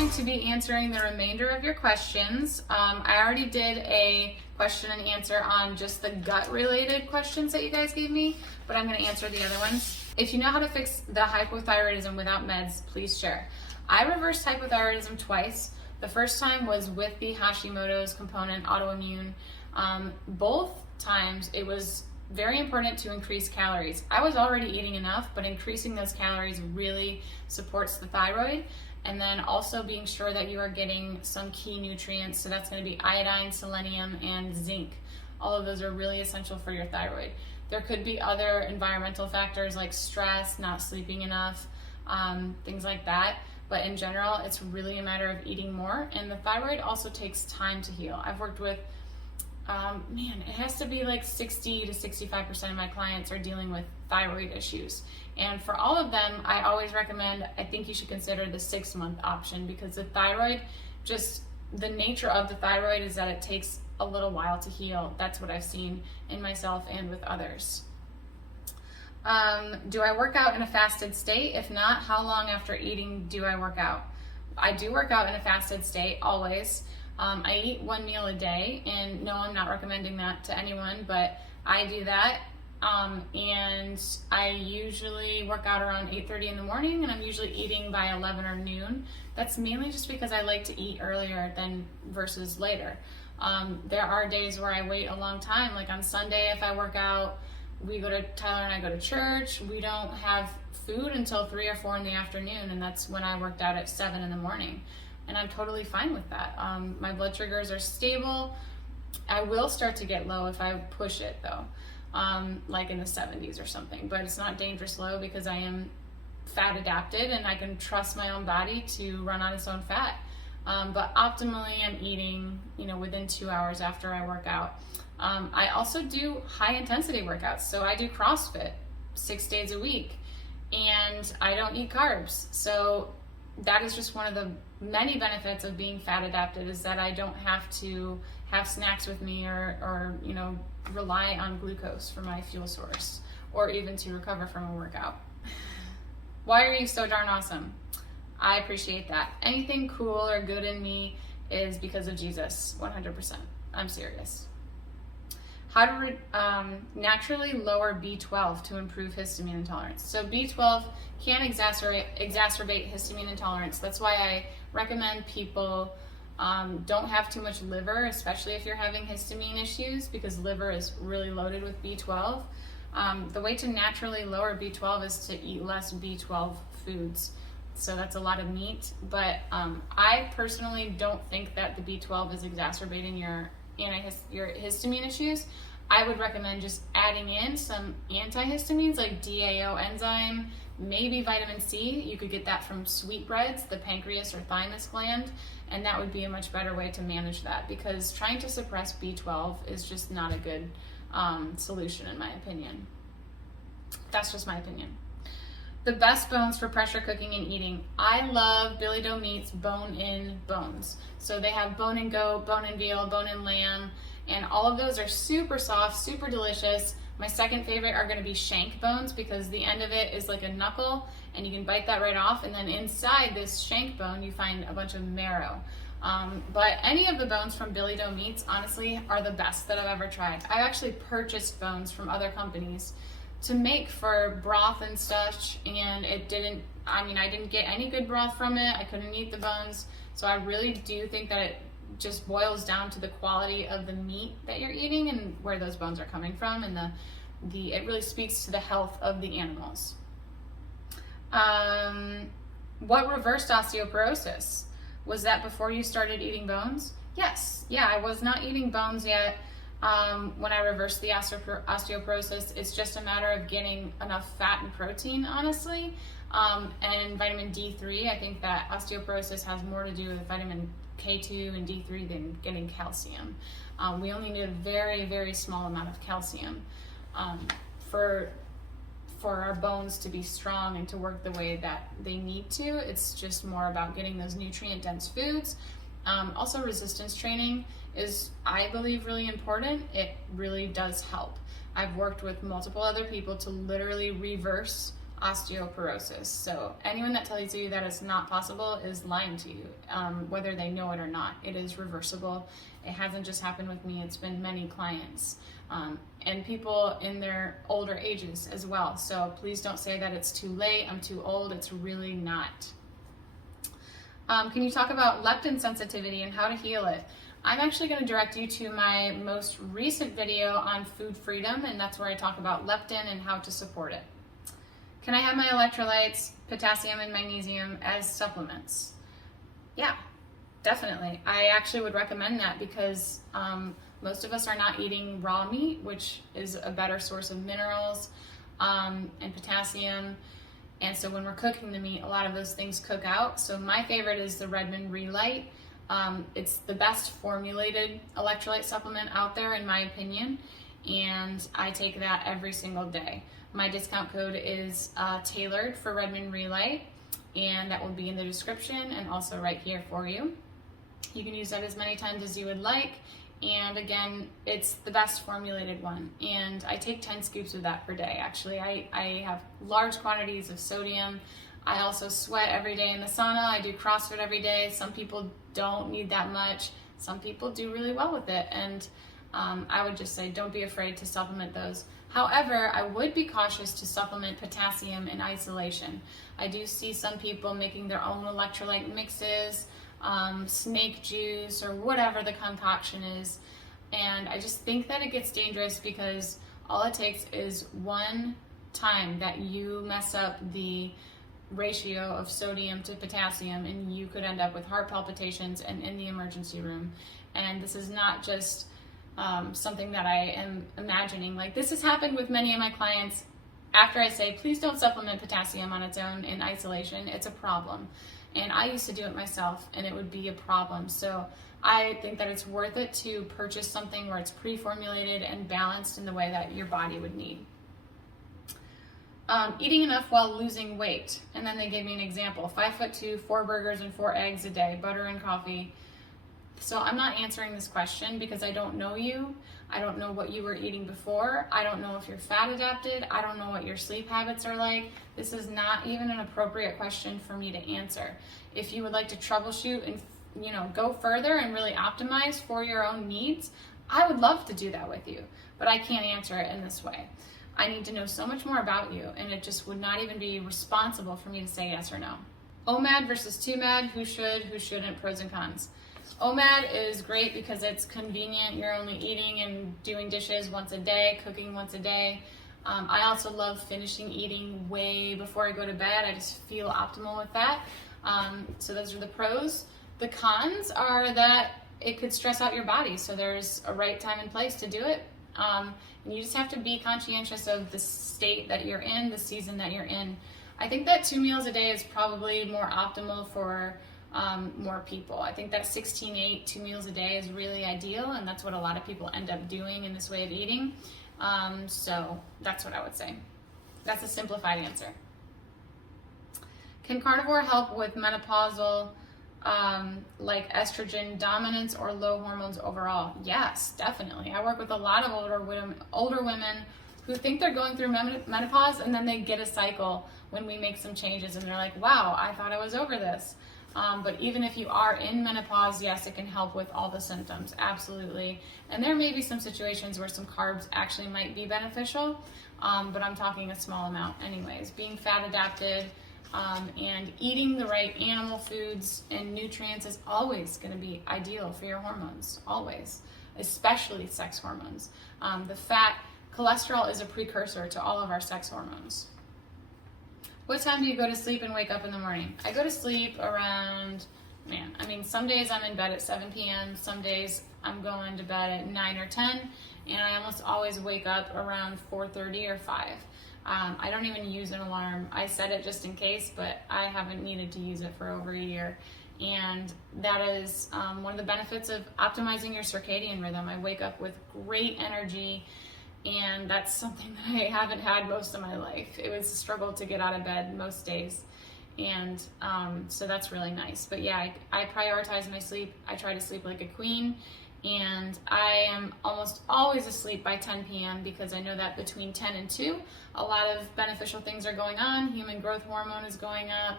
going to be answering the remainder of your questions. I already did a question and answer on just the gut related questions that you guys gave me, but I'm going to answer the other ones. If you know how to fix the hypothyroidism without meds, please share. I reversed hypothyroidism twice. The first time was with the Hashimoto's component, autoimmune. Both times it was very important to increase calories. I was already eating enough, but increasing those calories really supports the thyroid. And then also being sure that you are getting some key nutrients. So that's going to be iodine, selenium, and zinc. All of those are really essential for your thyroid. There could be other environmental factors like stress, not sleeping enough, things like that. But in general, it's really a matter of eating more. And the thyroid also takes time to heal. I've worked with, it has to be like 60 to 65% of my clients are dealing with thyroid issues. And for all of them, I always recommend, I think you should consider the 6-month option, because the thyroid, just the nature of the thyroid is that it takes a little while to heal. That's what I've seen in myself and with others. Do I work out in a fasted state? If not, how long after eating do I work out? I do work out in a fasted state, always. I eat 1 meal a day, and no, I'm not recommending that to anyone, but I do that. And I usually work out around 8:30 in the morning, and I'm usually eating by 11 or noon. That's mainly just because I like to eat earlier than versus later. There are days where I wait a long time, like on Sunday if I work out, Tyler and I go to church, we don't have food until 3 or 4 in the afternoon, and that's when I worked out at 7 in the morning. And I'm totally fine with that. My blood sugars are stable. I will start to get low if I push it though, like in the 70s or something, but it's not dangerous low because I am fat adapted and I can trust my own body to run on its own fat. But optimally I'm eating, within 2 hours after I work out. I also do high intensity workouts. So I do CrossFit 6 days a week and I don't eat carbs. So that is just one of the many benefits of being fat adapted, is that I don't have to have snacks with me or rely on glucose for my fuel source, or even to recover from a workout. Why are you so darn awesome? I appreciate that. Anything cool or good in me is because of Jesus, 100%. I'm serious. How to naturally lower B12 to improve histamine intolerance. So B12 can exacerbate histamine intolerance. That's why I recommend people don't have too much liver, especially if you're having histamine issues, because liver is really loaded with B12. The way to naturally lower B12 is to eat less B12 foods. So that's a lot of meat, but I personally don't think that the B12 is exacerbating your histamine issues. I would recommend just adding in some antihistamines like DAO enzyme, maybe vitamin C. You could get that from sweetbreads, the pancreas or thymus gland, and that would be a much better way to manage that, because trying to suppress B12 is just not a good solution in my opinion. That's just my opinion. The best bones for pressure cooking and eating. I love Billy Doe Meat's bone-in bones. So they have bone-in goat, bone-in veal, bone-in lamb, and all of those are super soft, super delicious. My second favorite are going to be shank bones, because the end of it is like a knuckle and you can bite that right off, and then inside this shank bone you find a bunch of marrow. But any of the bones from Billy Doe Meats, honestly, are the best that I've ever tried. I've actually purchased bones from other companies to make for broth and such, and I didn't get any good broth from it. I couldn't eat the bones. So I really do think that it just boils down to the quality of the meat that you're eating and where those bones are coming from, and it really speaks to the health of the animals. What reversed osteoporosis? Was that before you started eating bones? Yes. Yeah, I was not eating bones yet. When I reversed the osteoporosis, it's just a matter of getting enough fat and protein, honestly, and vitamin D3. I think that osteoporosis has more to do with vitamin K2 and D3 than getting calcium. We only need a very, very small amount of calcium for our bones to be strong and to work the way that they need to. It's just more about getting those nutrient-dense foods. Also, resistance training is, I believe, really important. It really does help. I've worked with multiple other people to literally reverse osteoporosis. So anyone that tells you that it's not possible is lying to you, whether they know it or not. It is reversible. It hasn't just happened with me, it's been many clients, and people in their older ages as well. So please don't say that it's too late, I'm too old. It's really not. Can you talk about leptin sensitivity and how to heal it? I'm actually going to direct you to my most recent video on food freedom, and that's where I talk about leptin and how to support it. Can I have my electrolytes, potassium and magnesium, as supplements? Yeah, definitely. I actually would recommend that because most of us are not eating raw meat, which is a better source of minerals and potassium. And so when we're cooking the meat, a lot of those things cook out. So my favorite is the Redmond Relight. It's the best formulated electrolyte supplement out there, in my opinion, and I take that every single day. My discount code is tailored for Redmond Relight, and that will be in the description and also right here for you. You can use that as many times as you would like, and again, it's the best formulated one, and I take 10 scoops of that per day. Actually, I have large quantities of sodium. I also sweat every day in the sauna. I do CrossFit every day. Some people don't need that much. Some people do really well with it, and I would just say don't be afraid to supplement those. However, I would be cautious to supplement potassium in isolation. I do see some people making their own electrolyte mixes, snake juice, or whatever the concoction is, and I just think that it gets dangerous because all it takes is one time that you mess up the ratio of sodium to potassium and you could end up with heart palpitations and in the emergency room. And this is not just something that I am imagining. Like, this has happened with many of my clients. After I say, please don't supplement potassium on its own in isolation, it's a problem. And I used to do it myself, and it would be a problem. So I think that it's worth it to purchase something where it's pre-formulated and balanced in the way that your body would need. Eating enough while losing weight. And then they gave me an example: 5'2", 4 burgers and 4 eggs a day, butter and coffee. So I'm not answering this question because I don't know you. I don't know what you were eating before. I don't know if you're fat adapted. I don't know what your sleep habits are like. This is not even an appropriate question for me to answer. If you would like to troubleshoot and go further and really optimize for your own needs, I would love to do that with you, but I can't answer it in this way. I need to know so much more about you, and it just would not even be responsible for me to say yes or no. OMAD versus 2MAD, who should, who shouldn't, pros and cons. OMAD is great because it's convenient. You're only eating and doing dishes once a day, cooking once a day. I also love finishing eating way before I go to bed. I just feel optimal with that. So those are the pros. The cons are that it could stress out your body. So there's a right time and place to do it. And you just have to be conscientious of the state that you're in, the season that you're in. I think that 2 meals a day is probably more optimal for more people. I think that 16-8, 2 meals a day is really ideal, and that's what a lot of people end up doing in this way of eating. So that's what I would say. That's a simplified answer. Can carnivore help with menopausal, like estrogen dominance or low hormones overall? Yes, definitely. I work with a lot of older women who think they're going through menopause, and then they get a cycle when we make some changes, and they're like, wow, I thought I was over this. But even if you are in menopause, yes, it can help with all the symptoms, absolutely. And there may be some situations where some carbs actually might be beneficial, but I'm talking a small amount anyways. Being fat adapted and eating the right animal foods and nutrients is always going to be ideal for your hormones, always, especially sex hormones. Cholesterol is a precursor to all of our sex hormones. What time do you go to sleep and wake up in the morning? I go to sleep around, some days I'm in bed at 7 p.m. Some days I'm going to bed at 9 or 10, and I almost always wake up around 4:30 or 5. I don't even use an alarm. I set it just in case, but I haven't needed to use it for over a year. And that is one of the benefits of optimizing your circadian rhythm. I wake up with great energy, and that's something that I haven't had most of my life. It was a struggle to get out of bed most days, and so that's really nice. But yeah, I prioritize my sleep. I try to sleep like a queen, and I am almost always asleep by 10 p.m. because I know that between 10 and 2, a lot of beneficial things are going on. Human growth hormone is going up,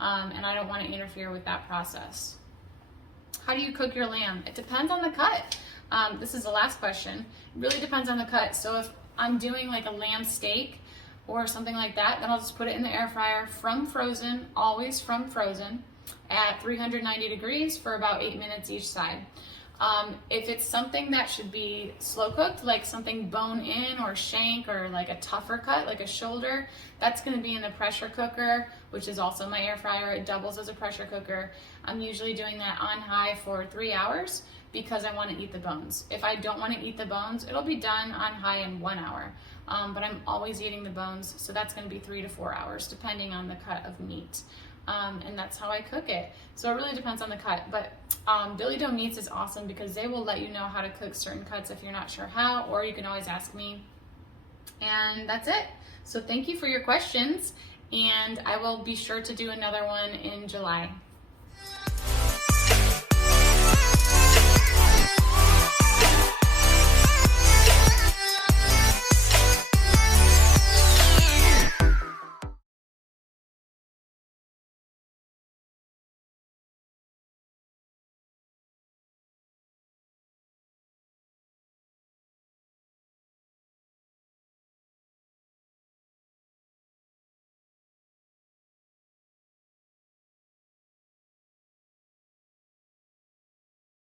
and I don't want to interfere with that process. How do you cook your lamb? It depends on the cut. This is the last question. It really depends on the cut. So if I'm doing like a lamb steak or something like that, then I'll just put it in the air fryer from frozen, always from frozen, at 390 degrees for about 8 minutes each side. If it's something that should be slow cooked, like something bone in or shank or like a tougher cut, like a shoulder, that's going to be in the pressure cooker, which is also my air fryer. It doubles as a pressure cooker. I'm usually doing that on high for 3 hours because I want to eat the bones. If I don't want to eat the bones, it'll be done on high in 1 hour. But I'm always eating the bones, so that's going to be 3 to 4 hours depending on the cut of meat. And that's how I cook it. So it really depends on the cut. But Billy Doe Meats is awesome because they will let you know how to cook certain cuts if you're not sure how, or you can always ask me. And that's it. So thank you for your questions, and I will be sure to do another one in July.